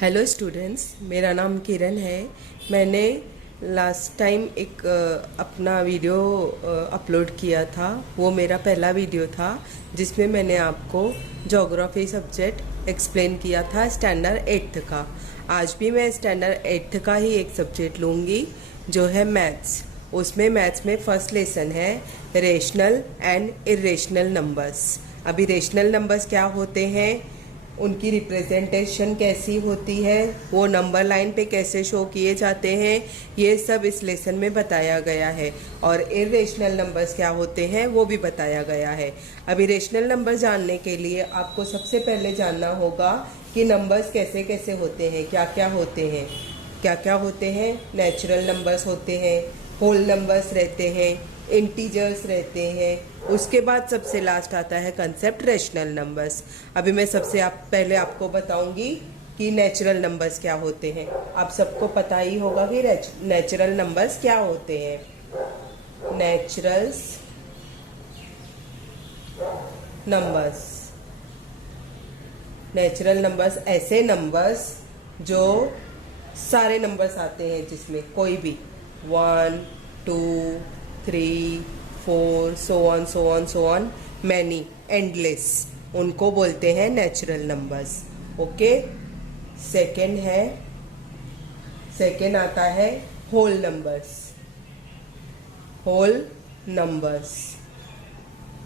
Hello students, मेरा नाम किरण है। मैंने लास्ट टाइम एक अपना वीडियो अपलोड किया था। वो मेरा पहला वीडियो था जिसमें मैंने आपको ज्योग्राफी सब्जेक्ट एक्सप्लेन किया था स्टैंडर्ड 8th का। आज भी मैं स्टैंडर्ड 8th का ही एक सब्जेक्ट लूँगी जो है मैथ्स। उसमें मैथ्स में फर्स्ट लेसन है रेशनल एंड इरेशनल नंबर्स। अभी रेशनल नंबर्स क्या होते हैं, उनकी रिप्रेजेंटेशन कैसी होती है, वो नंबर लाइन पे कैसे शो किए जाते हैं, ये सब इस लेसन में बताया गया है। और इरेशनल नंबर्स क्या होते हैं वो भी बताया गया है। अभी रेशनल नंबर जानने के लिए आपको सबसे पहले जानना होगा कि नंबर्स कैसे कैसे होते हैं, क्या क्या होते हैं। क्या क्या होते हैं? नेचुरल नंबर्स होते हैं, होल नंबर्स रहते हैं, इंटीजर्स रहते हैं। उसके बाद सबसे लास्ट आता है कंसेप्ट रेशनल नंबर्स। अभी मैं सबसे पहले आपको बताऊंगी कि नेचुरल नंबर्स क्या होते हैं। आप सबको पता ही होगा कि नेचुरल नंबर्स क्या होते हैं। नेचुरल्स नंबर्स, नेचुरल नंबर्स ऐसे नंबर्स जो सारे नंबर्स आते हैं, जिसमें कोई भी 1, 2, 3, 4 सो ऑन मैनी एंडलेस, उनको बोलते हैं नेचुरल नंबर्स। ओके। सेकेंड आता है whole numbers. Whole numbers,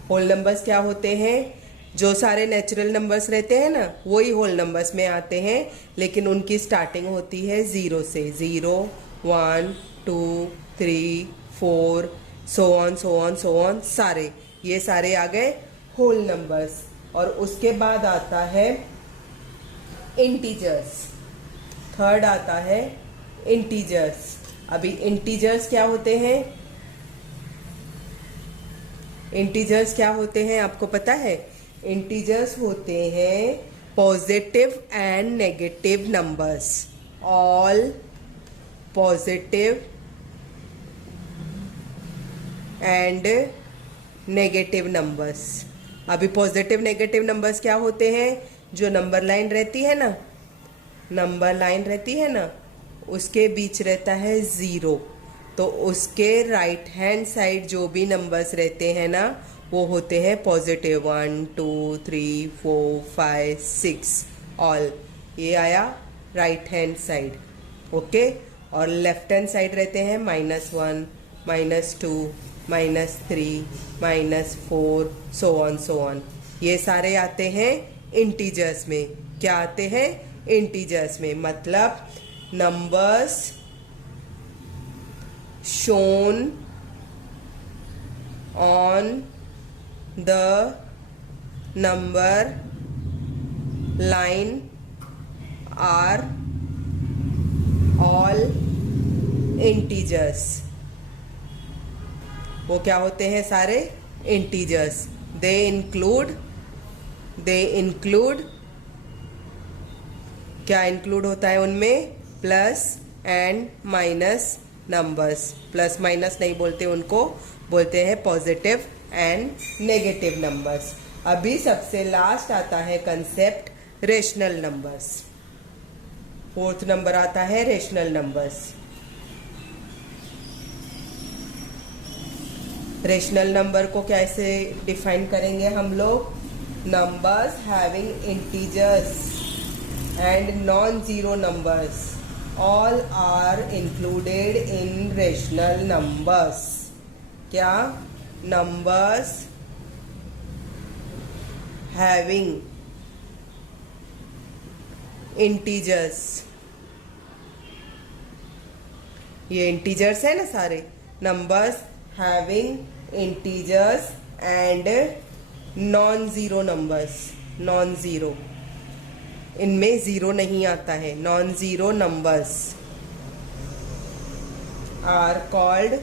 whole numbers क्या होते हैं? जो सारे नेचुरल नंबर्स रहते हैं ना, वही होल नंबर्स में आते हैं, लेकिन उनकी स्टार्टिंग होती है 0 से। 0, 1, 2, 3, 4 सो ऑन सारे, ये सारे आ गए होल नंबर्स। और उसके बाद आता है इंटीजर्स। थर्ड आता है इंटीजर्स। अभी इंटीजर्स क्या होते हैं? इंटीजर्स क्या होते हैं आपको पता है? इंटीजर्स होते हैं positive and negative numbers. All positive and negative numbers. अभी पॉजिटिव नेगेटिव नंबर्स क्या होते हैं? जो नंबर लाइन रहती है ना, नंबर लाइन रहती है ना, उसके बीच रहता है 0, तो उसके राइट हैंड साइड जो भी नंबर्स रहते हैं ना, वो होते हैं पॉजिटिव। 1, 2, 3, 4, 5, 6 ऑल, ये आया राइट हैंड साइड। ओके। और लेफ्ट हैंड साइड रहते हैं -1, -2, -3, -4 सो ऑन। ये सारे आते हैं इंटीजर्स में। क्या आते हैं? इंटीजर्स में। मतलब numbers shown on the number line are all integers। वो क्या होते हैं? सारे इंटीजर्स। दे इंक्लूड क्या इंक्लूड होता है उनमें? Plus and minus numbers. Plus minus नहीं बोलते, उनको बोलते हैं पॉजिटिव एंड नेगेटिव नंबर्स। अभी सबसे लास्ट आता है concept rational numbers. Fourth number आता है रेशनल नंबर्स। रेशनल नंबर को कैसे डिफाइन करेंगे हम लोग? Numbers having integers and non-zero numbers all are included in rational numbers। क्या? numbers having integers, ये integers है ना सारे। numbers having integers and non-zero numbers, non-zero, इनमें 0 नहीं आता है। Non zero numbers are called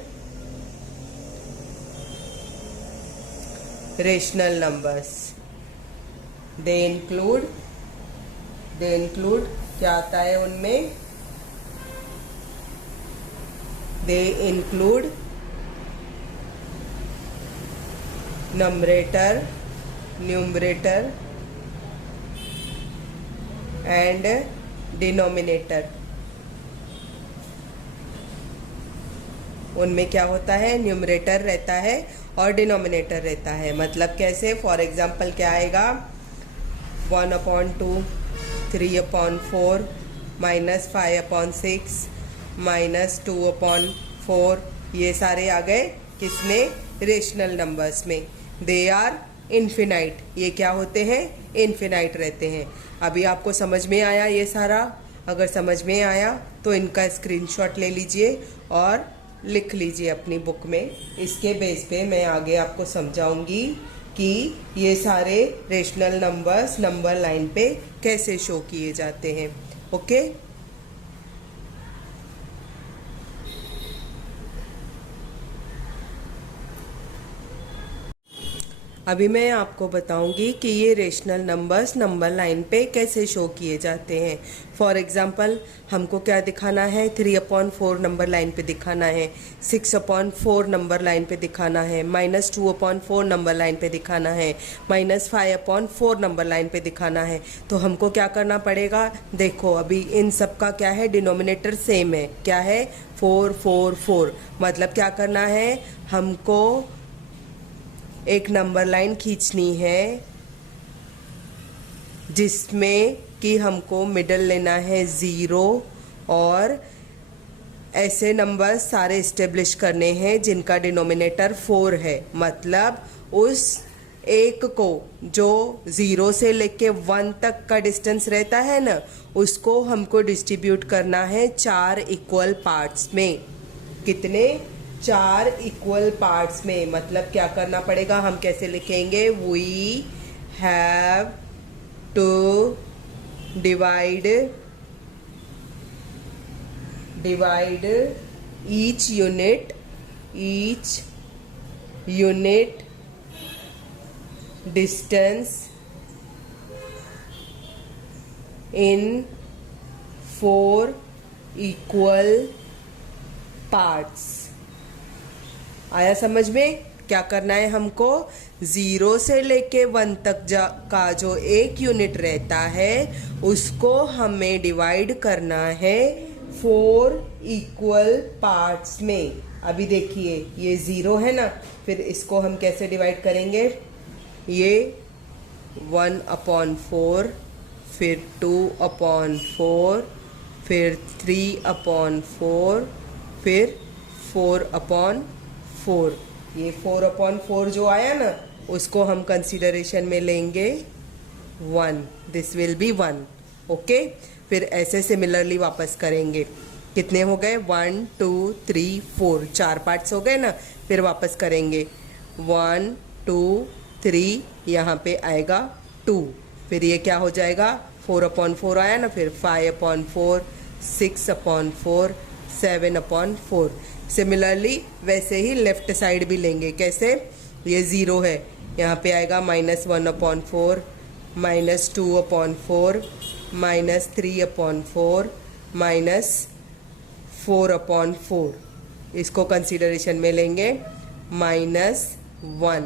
rational numbers. They include क्या आता है उनमें? They include numerator and denominator, उनमें क्या होता है, न्यूमरेटर रहता है और डिनोमिनेटर रहता है। मतलब कैसे, फॉर एग्जाम्पल क्या आएगा, 1/2, 3/4, -5/6, -2/4, ये सारे आ गए किसमें, रेशनल नंबर्स में। दे आर इन्फिनाइट, ये क्या होते हैं, इन्फिनाइट रहते हैं। अभी आपको समझ में आया ये सारा? अगर समझ में आया तो इनका स्क्रीनशॉट ले लीजिए और लिख लीजिए अपनी बुक में। इसके बेस पे मैं आगे आपको समझाऊंगी कि ये सारे रेशनल नंबर्स नंबर लाइन पे कैसे शो किए जाते हैं। ओके, अभी मैं आपको बताऊंगी कि ये रेशनल नंबर्स नंबर लाइन पे कैसे शो किए जाते हैं। फॉर एग्जांपल हमको क्या दिखाना है, 3/4 नंबर लाइन पे दिखाना है, 6/4 नंबर लाइन पे दिखाना है, -2/4 नंबर लाइन पे दिखाना है, -5/4 नंबर लाइन पे दिखाना है। तो हमको क्या करना पड़ेगा, देखो अभी इन सब का क्या है, डिनोमिनेटर सेम है, क्या है, 4 4 4। मतलब क्या करना है, हमको एक नंबर लाइन खींचनी है जिसमें कि हमको मिडल लेना है 0 और ऐसे नंबर सारे इस्टेब्लिश करने हैं जिनका डिनोमिनेटर 4 है। मतलब उस एक को जो 0 से लेके 1 तक का डिस्टेंस रहता है ना, उसको हमको डिस्ट्रीब्यूट करना है 4 इक्वल पार्ट्स में। कितने, 4 इक्वल पार्ट्स में। मतलब क्या करना पड़ेगा, हम कैसे लिखेंगे, we have to divide each unit distance in 4 equal parts. आया समझ में? क्या करना है हमको, 0 से लेके 1 तक का जो एक यूनिट रहता है उसको हमें डिवाइड करना है 4 इक्वल पार्ट्स में। अभी देखिए ये 0 है ना, फिर इसको हम कैसे डिवाइड करेंगे, ये 1/4, फिर 2/4, फिर 3/4, फिर 4/4। ये 4/4 जो आया ना, उसको हम कंसीडरेशन में लेंगे 1, दिस विल बी 1। ओके, फिर ऐसे सिमिलरली वापस करेंगे। कितने हो गए, 1 2 3 4, 4 पार्ट्स हो गए ना। फिर वापस करेंगे 1 2 3, यहाँ पे आएगा 2, फिर ये क्या हो जाएगा, 4/4 आया ना, फिर 5/4, 6/4, 7/4। सिमिलरली वैसे ही लेफ्ट साइड भी लेंगे। कैसे, ये 0 है, यहाँ पे आएगा -1/4, -2/4, -3/4, -4/4। इसको कंसीडरेशन में लेंगे -1,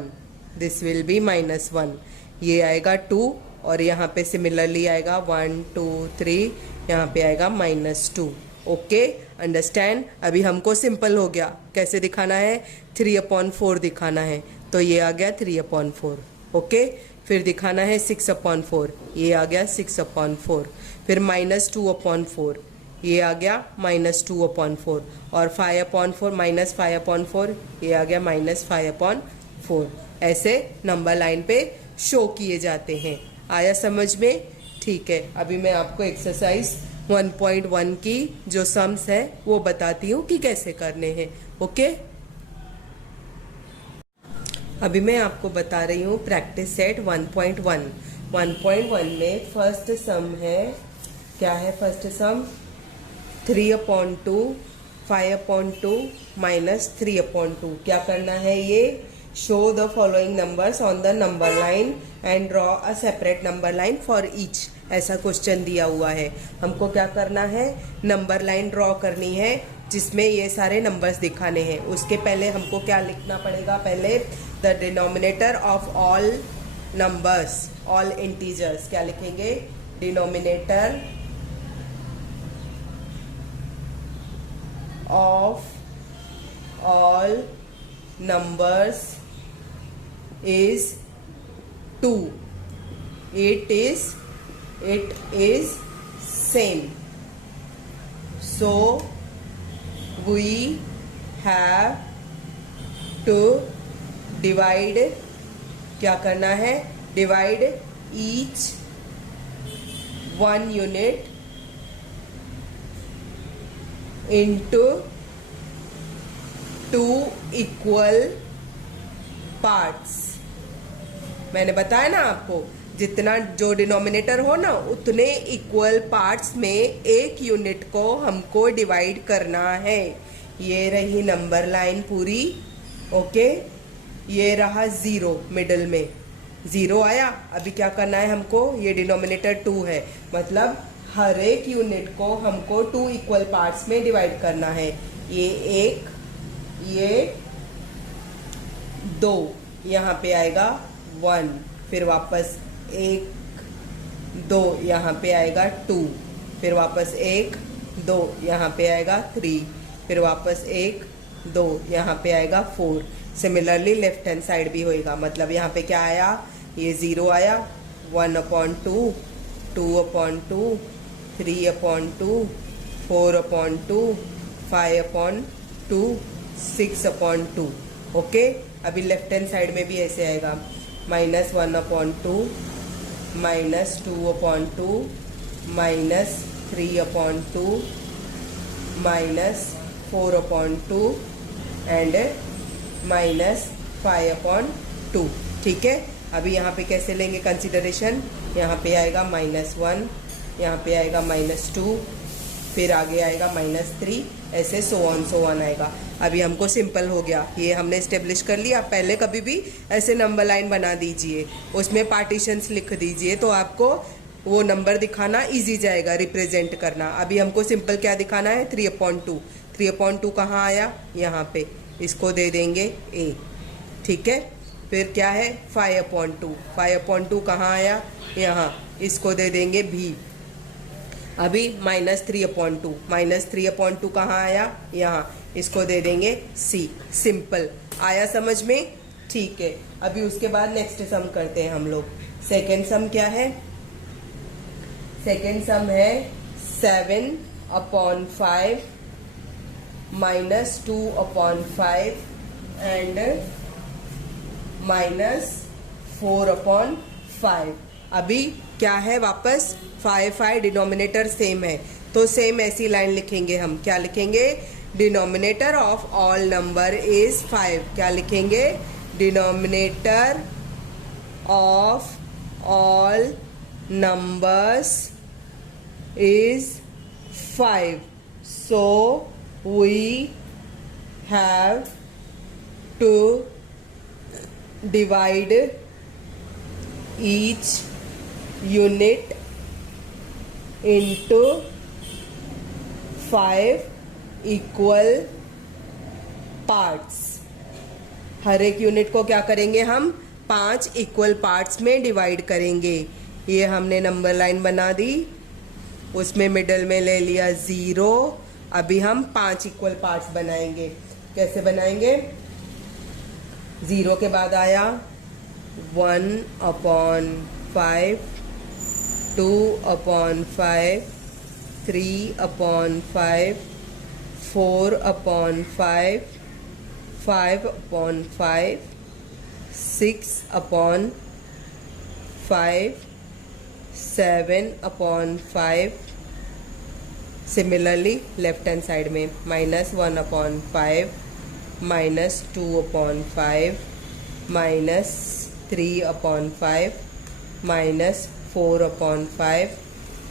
दिस विल बी -1। ये आएगा 2 और यहाँ पे सिमिलरली आएगा 1 2 3, यहाँ पे आएगा -2। Okay, understand? अभी हमको सिंपल हो गया, कैसे दिखाना है, 3/4 दिखाना है, तो ये आ गया 3/4। ओके, फिर दिखाना है 6/4, ये आ गया 6/4। फिर -2/4, ये आ गया -2/4। और 5/4 -5/4, ये आ गया -5/4। ऐसे नंबर लाइन पे शो किए जाते हैं। आया समझ में? ठीक है, अभी मैं आपको एक्सरसाइज 1.1 की जो सम्स है वो बताती हूँ कि कैसे करने हैं। ओके, अभी मैं आपको बता रही हूँ प्रैक्टिस सेट 1.1। 1.1 में फर्स्ट सम है, क्या है फर्स्ट सम, 3/2, 5/2 -3/2। क्या करना है ये, show the following numbers on the number line and draw a separate number line for each. ऐसा क्वेश्चन दिया हुआ है। हमको क्या करना है, नंबर लाइन ड्रॉ करनी है जिसमें ये सारे नंबर्स दिखाने हैं। उसके पहले हमको क्या लिखना पड़ेगा, पहले the denominator of all numbers, all integers. क्या लिखेंगे, denominator of all numbers is 2. It is same. So we have to divide. क्या करना है? Divide each one unit into 2 equal parts. मैंने बताया ना आपको, जितना जो डिनोमिनेटर हो ना उतने इक्वल पार्ट्स में एक यूनिट को हमको डिवाइड करना है। ये रही नंबर लाइन पूरी, ओके। ये रहा 0 मिडल में, 0 आया। अभी क्या करना है हमको? ये डिनोमिनेटर 2 है, मतलब हर एक यूनिट को हमको 2 इक्वल पार्ट्स में डिवाइड करना है। ये 1, ये 2, यहाँ पे आएगा 1, फिर वापस 1 2, यहाँ पे आएगा 2, फिर वापस 1 2, यहाँ पे आएगा 3, फिर वापस 1 2, यहाँ पे आएगा 4। सिमिलरली लेफ्ट हैंड साइड भी होएगा, मतलब यहाँ पे क्या आया? ये 0 आया, 1/2, 2/2, 3/2, 4/2, 5/2, 6/2, ओके। अभी लेफ्ट हैंड साइड में भी ऐसे आएगा, -1/2, -2/2, -3/2, -4/2 एंड -5/2। ठीक है। अभी यहाँ पे कैसे लेंगे कंसिडरेशन? यहाँ पे आएगा -1, यहाँ पे आएगा -2, फिर आगे आएगा -3, ऐसे सो ऑन आएगा। अभी हमको सिंपल हो गया, ये हमने स्टेब्लिश कर लिया। पहले कभी भी ऐसे नंबर लाइन बना दीजिए, उसमें पार्टीशंस लिख दीजिए, तो आपको वो नंबर दिखाना इजी जाएगा, रिप्रेजेंट करना। अभी हमको सिंपल क्या दिखाना है? 3/2। 3/2 कहाँ आया? यहाँ पे, इसको दे देंगे A, ठीक है। फिर क्या है? 5/2। 5/2 कहाँ आया? यहाँ, इसको दे देंगे B। अभी -3/2। -3/2 कहाँ आया? यहाँ, इसको दे देंगे C। सिंपल आया समझ में? ठीक है। अभी उसके बाद नेक्स्ट सम करते हैं हम लोग। सेकेंड सम क्या है? सेकेंड सम है 7/5 -2/5 एंड -4/5। अभी क्या है? वापस 5 डिनोमिनेटर सेम है, तो सेम ऐसी लाइन लिखेंगे हम। क्या लिखेंगे? Denominator of all number is 5। क्या लिखेंगे? Denominator of all numbers is 5, so we have to divide each unit into 5 equal parts। हर एक यूनिट को क्या करेंगे हम? 5 इक्वल पार्ट्स में डिवाइड करेंगे। ये हमने नंबर लाइन बना दी, उसमें मिडल में ले लिया 0। अभी हम 5 इक्वल पार्ट्स बनाएंगे। कैसे बनाएंगे? 0 के बाद आया 1/5, 2/5, 3/5, 4/5, 5/5, 6/5, 7/5। सिमिलरली लेफ्ट हैंड साइड में -1/5, -2/5, -3/5, -4/5,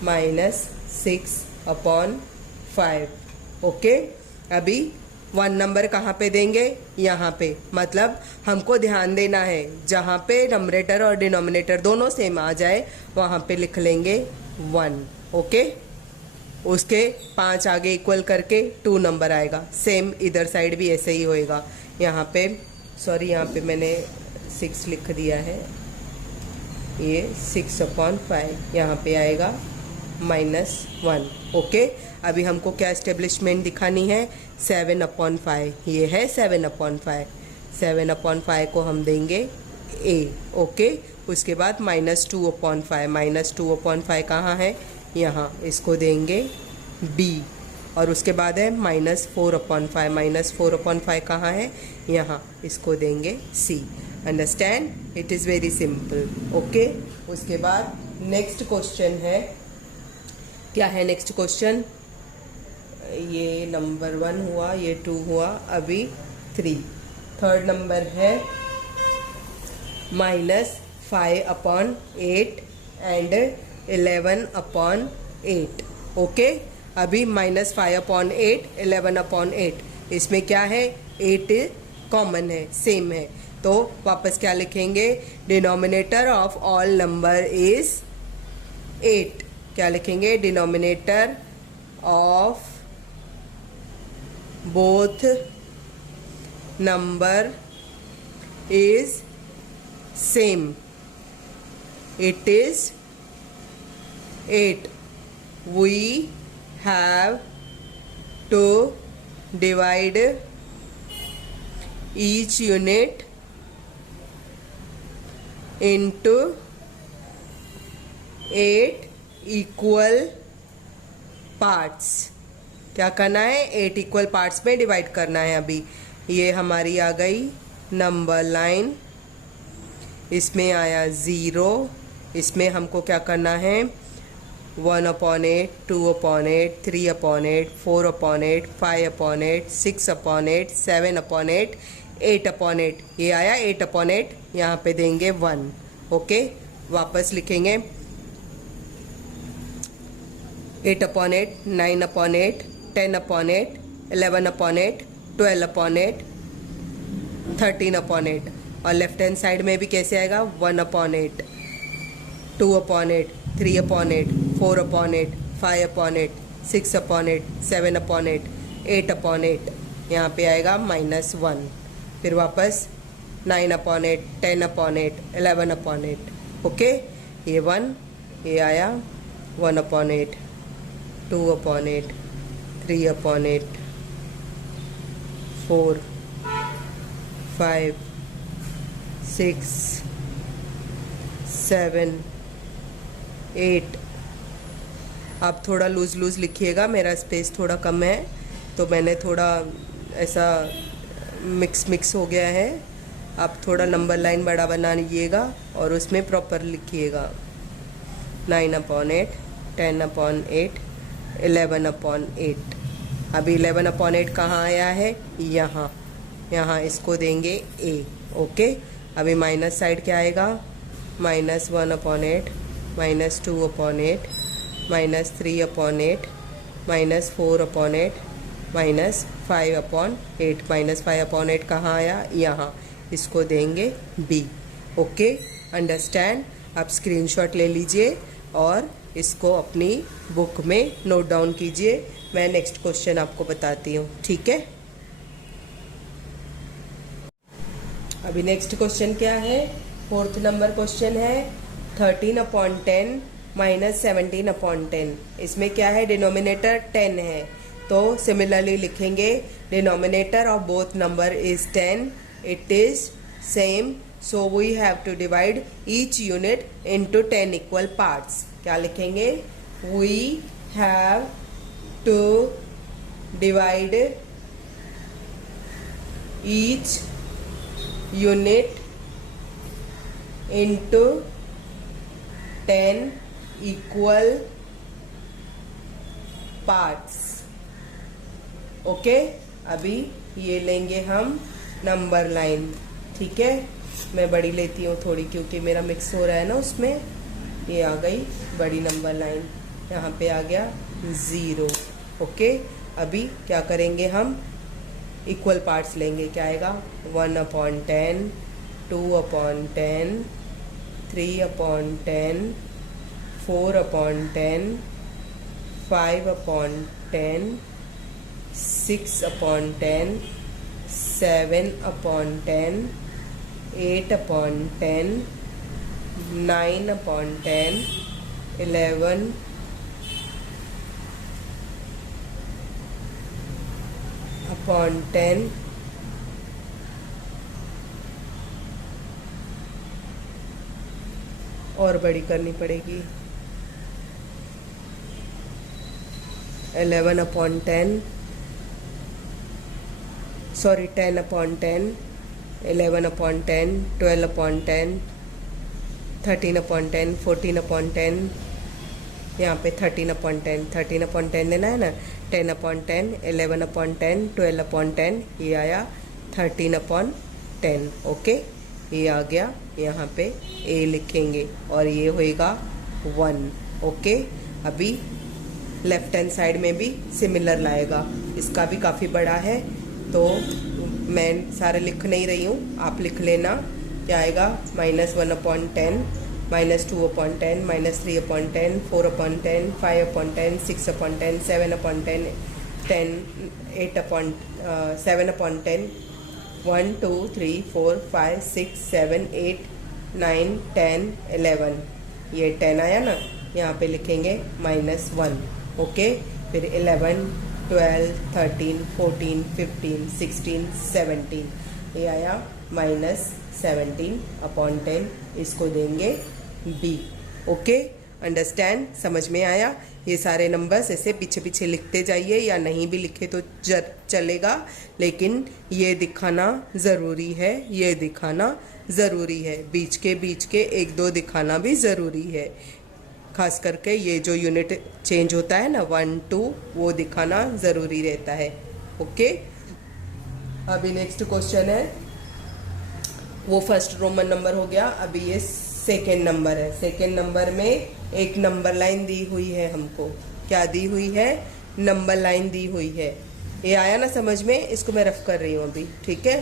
-6/5। ओके। अभी 1 नंबर कहाँ पे देंगे? यहाँ पे, मतलब हमको ध्यान देना है जहाँ पे नंबरेटर और डिनोमिनेटर दोनों सेम आ जाए वहाँ पे लिख लेंगे 1। ओके। उसके 5 आगे इक्वल करके 2 नंबर आएगा। सेम इधर साइड भी ऐसे ही होएगा। यहाँ पे सॉरी, यहाँ पे मैंने 6 लिख दिया है, ये 6/5। यहाँ पे आएगा -1। ओके, अभी हमको क्या एस्टेब्लिशमेंट दिखानी है? 7/5, ये है 7/5। 7/5 को हम देंगे a। ओके, उसके बाद -2/5, -2/5 कहाँ है? यहाँ, इसको देंगे b। और उसके बाद है -4/5, -4/5 कहाँ है? यहाँ, इसको देंगे c। Understand? It is very simple. Okay, उसके बाद नेक्स्ट क्वेश्चन है, क्या है नेक्स्ट क्वेश्चन? ये नंबर 1 हुआ, ये 2 हुआ, अभी 3। थर्ड नंबर है -5/8 एंड 11/8। ओके, अभी -5/8, 11/8, इसमें क्या है? 8 कॉमन है, सेम है, तो वापस क्या लिखेंगे? Denominator of all number is 8। क्या लिखेंगे? Denominator of both number is same, it is 8। We have to divide each unit into 8 equal parts। क्या करना है? 8 इक्वल पार्ट्स में डिवाइड करना है। अभी ये हमारी आ गई नंबर लाइन, इसमें आया 0, इसमें हमको क्या करना है? 1/8, 2/8, 3/8, 4/8, 5/8, 6/8, 7/8, 8/8। ये आया 8/8, यहाँ पे देंगे 1। ओके, वापस लिखेंगे 8/8, 9/8, 10/8, 11/8, 12/8, 13/8। और लेफ्ट हैंड साइड में भी कैसे आएगा? 1/8, 2/8, 3/8, 4/8, 5/8, 6/8, 7/8, 8/8। यहाँ पे आएगा -1। फिर वापस 9/8, 10/8, 11/8। ओके, ये 1, ये आया 1/8, 2/8, 3/8, 4, 5, 6, 7, 8। आप थोड़ा लूज लूज लिखिएगा, मेरा स्पेस थोड़ा कम है तो मैंने थोड़ा ऐसा मिक्स हो गया है। आप थोड़ा नंबर लाइन बड़ा बना लीजिएगा और उसमें प्रॉपर लिखिएगा। 9/8, 10/8, 11/8। अभी 11/8 कहाँ आया है? यहाँ, यहाँ इसको देंगे a। ओके, अभी माइनस साइड क्या आएगा? -1/8, -2/8, -3/8, -4/8, -5/8। -5/8 कहाँ आया? यहाँ, इसको देंगे b। Okay, understand? आप स्क्रीनशॉट ले लीजिए और इसको अपनी बुक में नोट डाउन कीजिए। मैं नेक्स्ट क्वेश्चन आपको बताती हूँ, ठीक है? अभी नेक्स्ट क्वेश्चन क्या है? 4th नंबर क्वेश्चन है 13/10 -17/10। इसमें क्या है? डिनोमिनेटर 10 है, तो सिमिलरली लिखेंगे denominator of both number is 10, it is same, so we have to divide each unit into 10 equal parts. क्या लिखेंगे? We have to divide each unit into 10 equal parts. Okay, अभी ये लेंगे हम नंबर लाइन, ठीक है? मैं बड़ी लेती हूँ थोड़ी, क्योंकि मेरा मिक्स हो रहा है ना उसमें। ये आ गई बड़ी नंबर लाइन, यहाँ पे आ गया 0। ओके, अभी क्या करेंगे? हम इक्वल पार्ट्स लेंगे। क्या आएगा? 1/10, 2/10, 3/10, 4/10, 5/10, 6/10, 7/10, 8/10, 9/10, 11/10, अपॉन 10 और बड़ी करनी पड़ेगी 11 upon 10 sorry 10 upon 10 11 upon 10 12 upon 10 13 upon 10 14 upon 10 यहाँ पे 13 अपॉन 10 13 अपॉन 10 लेना है ना 10 अपॉन 10 11 अपॉन 10 12 अपॉन 10 ये आया 13 अपॉन 10 ओके ये आ गया यहाँ पे ए लिखेंगे और ये होएगा 1 ओके। अभी लेफ्ट हैंड साइड में भी सिमिलर लाएगा, इसका भी काफ़ी बड़ा है तो मैं सारे लिख नहीं रही हूँ, आप लिख लेना। क्या आएगा -1 upon 10 -2 upon 10 -3 upon 10 4 upon 10 5 upon 10 6 upon 10 7 upon 10 8 upon 7 upon 10 1 2 3 4 5 6 7 8 9 10 11 ये 10 आया ना, यहाँ पे लिखेंगे -1 ओके। फिर 11 12 13 14 15 16 17 ये आया -17 अपॉन 10, इसको देंगे B ओके। अंडरस्टैंड, समझ में आया। ये सारे नंबर्स ऐसे पीछे पीछे लिखते जाइए या नहीं भी लिखे तो चलेगा, लेकिन ये दिखाना ज़रूरी है, ये दिखाना ज़रूरी है, बीच के 1-2 दिखाना भी ज़रूरी है। खास करके ये जो यूनिट चेंज होता है ना 1 2 वो दिखाना ज़रूरी रहता है ओके। अभी नेक्स्ट क्वेश्चन है, वो फर्स्ट रोमन नंबर हो गया, अभी ये सेकेंड नंबर है। सेकेंड नंबर में एक नंबर लाइन दी हुई है हमको, क्या दी हुई है, नंबर लाइन दी हुई है। ये आया ना समझ में, इसको मैं रफ कर रही हूँ अभी, ठीक है।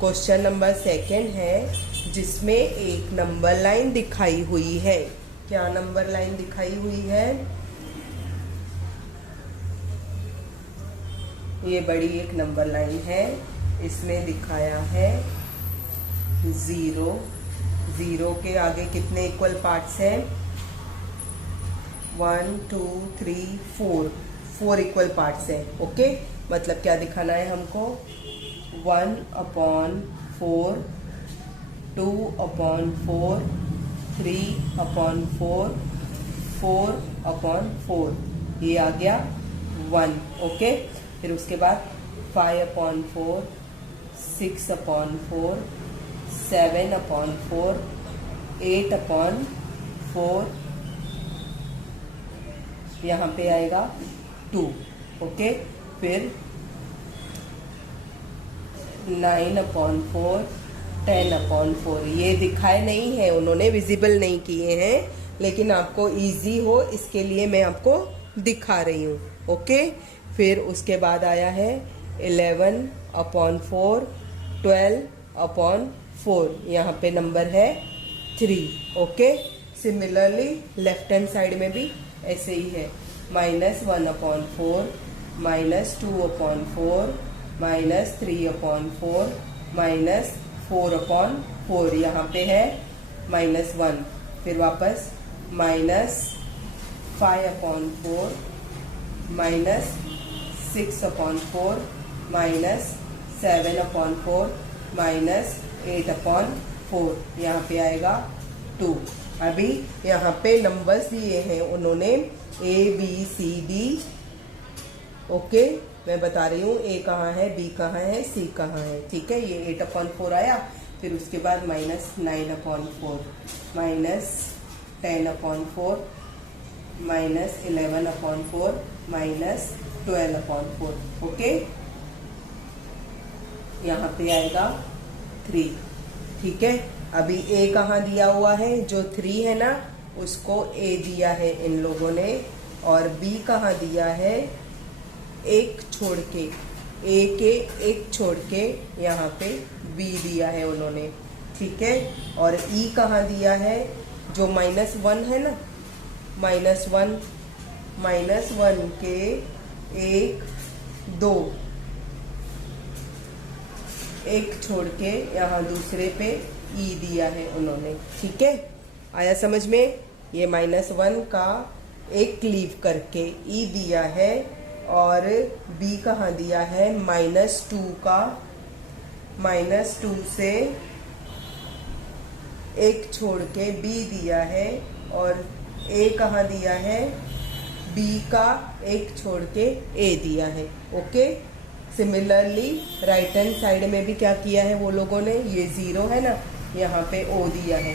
क्वेश्चन नंबर सेकेंड है जिसमें एक नंबर लाइन दिखाई हुई है। क्या नंबर लाइन दिखाई हुई है, ये बड़ी एक नंबर लाइन है, इसमें दिखाया है 0 0 के आगे कितने इक्वल पार्ट्स हैं 1 2 3 4 इक्वल पार्ट्स हैं ओके। मतलब क्या दिखाना है हमको 1 अपॉन 4 2 अपॉन 4 3 अपॉन 4 4 अपॉन 4 ये आ गया 1 ओके। फिर उसके बाद 5 अपॉन 4 6 अपॉन 4 7 अपॉन 4 8 अपॉन 4 यहाँ पे आएगा 2 ओके। फिर 9 अपॉन 4 10 अपॉन 4 ये दिखाए नहीं है उन्होंने, विजिबल नहीं किए हैं, लेकिन आपको इजी हो इसके लिए मैं आपको दिखा रही हूँ ओके। फिर उसके बाद आया है 11 अपॉन 4 12 अपॉन 4 यहाँ पे नंबर है 3 okay. Similarly left hand side में भी ऐसे ही है -1 अपॉन 4 -2 अपॉन 4 -3 अपॉन 4 -4 अपॉन 4 यहाँ पे है -1। फिर वापस -5 अपॉन 4 -6 अपॉन 4 -7 अपॉन 4 -8 अपॉन 4 यहाँ पे आएगा 2। अभी यहाँ पे नंबर्स दिए हैं उन्होंने ABCD ओके। मैं बता रही हूँ A कहाँ है, B कहाँ है, C कहाँ है, ठीक है। ये 8 अपॉन 4 आया, फिर उसके बाद -9 upon 4 -10 upon 4 -11 upon 4 -12 upon 4 okay. यहाँ पे आएगा 3 ठीक है। अभी A कहाँ दिया हुआ है, जो 3 है ना उसको A दिया है इन लोगों ने, और B कहाँ दिया है एक छोड़ के, A के एक छोड़ के यहाँ पे B दिया है उन्होंने, ठीक है। और E कहाँ दिया है, जो -1 है ना, -1 के 1 2 एक छोड़ के यहाँ दूसरे पे E दिया है उन्होंने, ठीक है। आया समझ में, ये -1 का एक लीव करके E दिया है और b कहाँ दिया है -2 का, -2 से एक छोड़ के b दिया है, और a कहाँ दिया है, b का एक छोड़ के a दिया है। Okay, similarly right hand side में भी क्या किया है वो लोगों ने, ये 0 है ना, यहाँ पे o दिया है,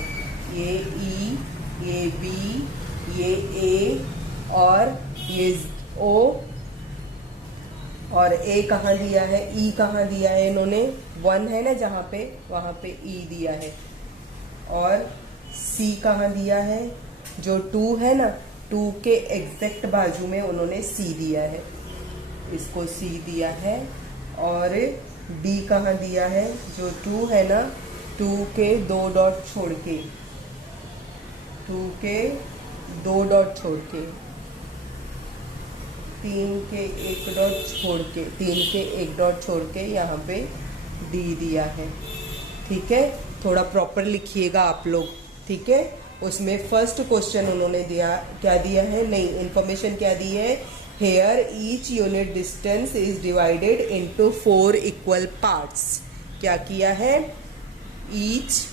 ये e, ये b, ये a और ये o, और a कहाँ दिया है, e कहाँ दिया है इन्होंने, 1 है ना जहाँ पे, वहाँ पे e दिया है, और c कहाँ दिया है, जो 2 है ना, 2 के एग्जैक्ट बाजू में उन्होंने c दिया है, इसको c दिया है, और d कहाँ दिया है, जो 2 है ना, 2 के 2 डॉट छोड़ के, 2 के 2 डॉट छोड़ के, 3 के 1 डॉट छोड़ के, 3 के 1 डॉट छोड़ के यहाँ पे d दिया है। ठीक है, थोड़ा प्रॉपर लिखिएगा आप लोग। ठीक है, उसमें फर्स्ट क्वेश्चन उन्होंने दिया, क्या दिया है, नहीं इंफॉर्मेशन क्या दी है, here each unit distance is divided into 4 equal parts. क्या किया है, ईच,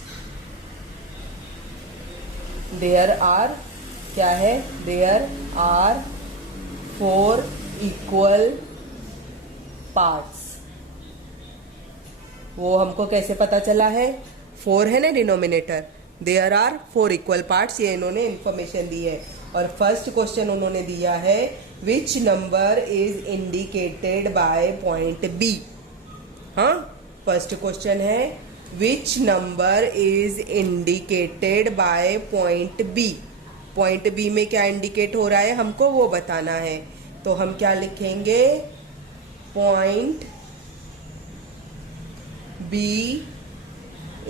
देयर आर, क्या है, देयर आर 4 इक्वल पार्ट्स। वो हमको कैसे पता चला है, 4 है ना denominator, there are 4 equal parts, ये इन्होंने इंफॉर्मेशन दी है। और फर्स्ट क्वेश्चन उन्होंने दिया है which number is indicated by point B. हाँ, फर्स्ट क्वेश्चन है which number is indicated by point B. Point B में क्या इंडिकेट हो रहा है हमको वो बताना है, तो हम क्या लिखेंगे, पॉइंट बी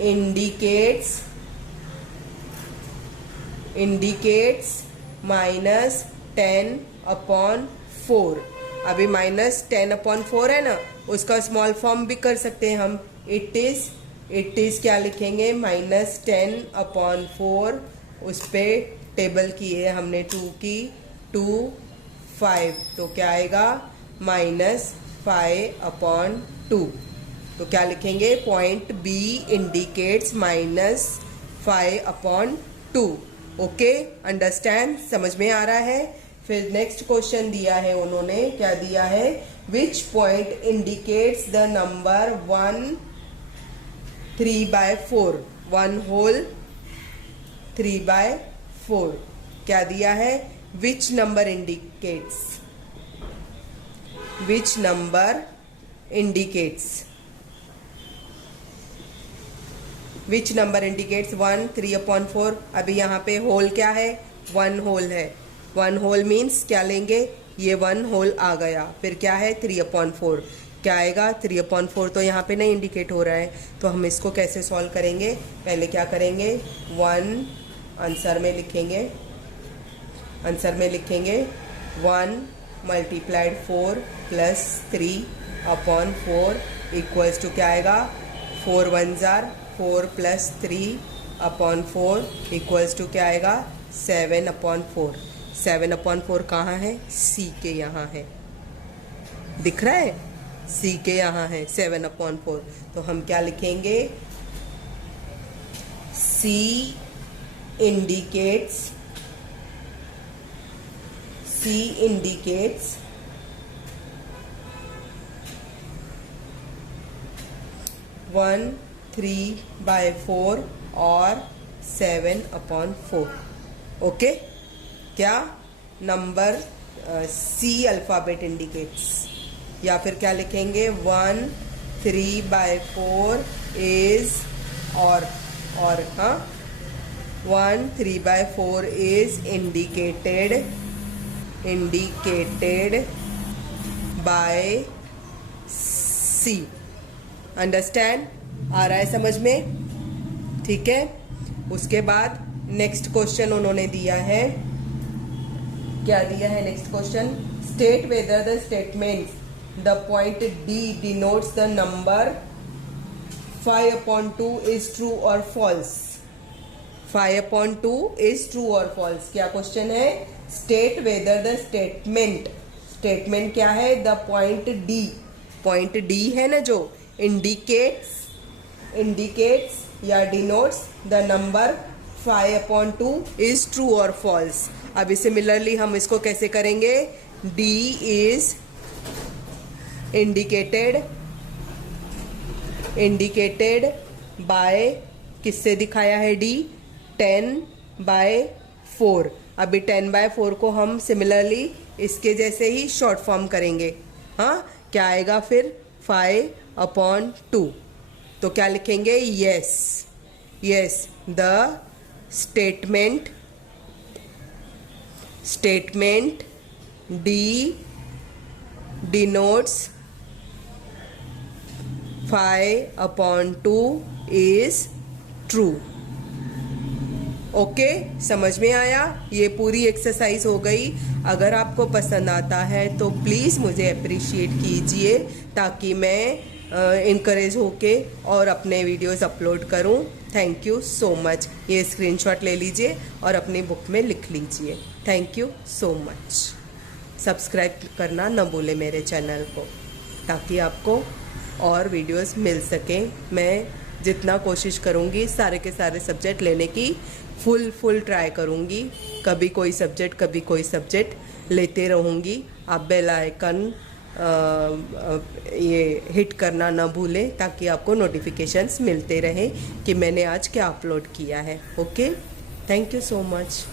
इंडिकेट्स -10/4। अभी -10/4 है ना, उसका स्मॉल फॉर्म भी कर सकते हैं हम, इट इज क्या लिखेंगे, -10/4, उस पे टेबल की है हमने 2 की, 2 5, तो क्या आएगा -5/2। तो क्या लिखेंगे, point B indicates -5/2। Okay, understand, समझ में आ रहा है। फिर नेक्स्ट क्वेश्चन दिया है उन्होंने, क्या दिया है, which point indicates the number 1 3/4, 1 whole 3/4। क्या दिया है, which number indicates, which number indicates, which number indicates 1 3/4। अभी यहाँ पे होल क्या है, 1 होल है, 1 होल मीन्स क्या लेंगे, ये 1 होल आ गया, फिर क्या है 3/4, क्या आएगा 3/4, तो यहाँ पे नहीं इंडिकेट हो रहा है, तो हम इसको कैसे सॉल्व करेंगे, पहले क्या करेंगे, 1 आंसर में लिखेंगे, 1 मल्टीप्लाइड 4 प्लस 3/4 इक्वल्स टू क्या आएगा, 4 1 जार 4 प्लस 3/4 इक्वल्स टू क्या आएगा, 7/4। 7/4 कहाँ है, सी के यहाँ है, दिख रहा है, सी के यहाँ है 7/4। तो हम क्या लिखेंगे, सी इंडिकेट्स 1 3/4 और 7/4। ओके, क्या नंबर सी अल्फाबेट इंडिकेट्स, या फिर क्या लिखेंगे, 1 3/4 इज, और हाँ, 1 3/4 is indicated by C. Understand, आ रहा है समझ में, ठीक है। उसके बाद नेक्स्ट क्वेश्चन उन्होंने दिया है, क्या दिया है next question, state whether the statement the point D denotes the number 5/2 is true और फॉल्स। 5/2 इज ट्रू और फॉल्स, क्या क्वेश्चन है, state whether the statement statement क्या है? The point D, point D है ना जो, इंडिकेट्स या denotes the number 5/2 is true और फॉल्स। अभी सिमिलरली हम इसको कैसे करेंगे? डी इज इंडिकेटेड बाय, किससे दिखाया है डी? 10/4। अभी 10/4 को हम सिमिलरली इसके जैसे ही शॉर्ट फॉर्म करेंगे। हाँ, क्या आएगा फिर? 5/2। तो क्या लिखेंगे? Yes the statement D denotes 5/2 is true. Okay, समझ में आया? ये पूरी एक्सरसाइज हो गई। अगर आपको पसंद आता है तो प्लीज़ मुझे अप्रिशिएट कीजिए, ताकि मैं इनकरेज होके और अपने वीडियोस अपलोड करूं। Thank you so much. ये स्क्रीनशॉट ले लीजिए और अपनी बुक में लिख लीजिए। Thank you so much. Subscribe करना न भूलें मेरे चैनल को, ताकि आपको और वीडियोस मिल सकें। मैं जितना कोशिश करूँगी सारे के सारे सब्जेक्ट लेने की फुल ट्राई करूँगी। कभी कोई सब्जेक्ट लेते रहूँगी। आप बेल आइकन ये हिट करना ना भूलें, ताकि आपको नोटिफिकेशंस मिलते रहें कि मैंने आज क्या अपलोड किया है। Okay, thank you so much.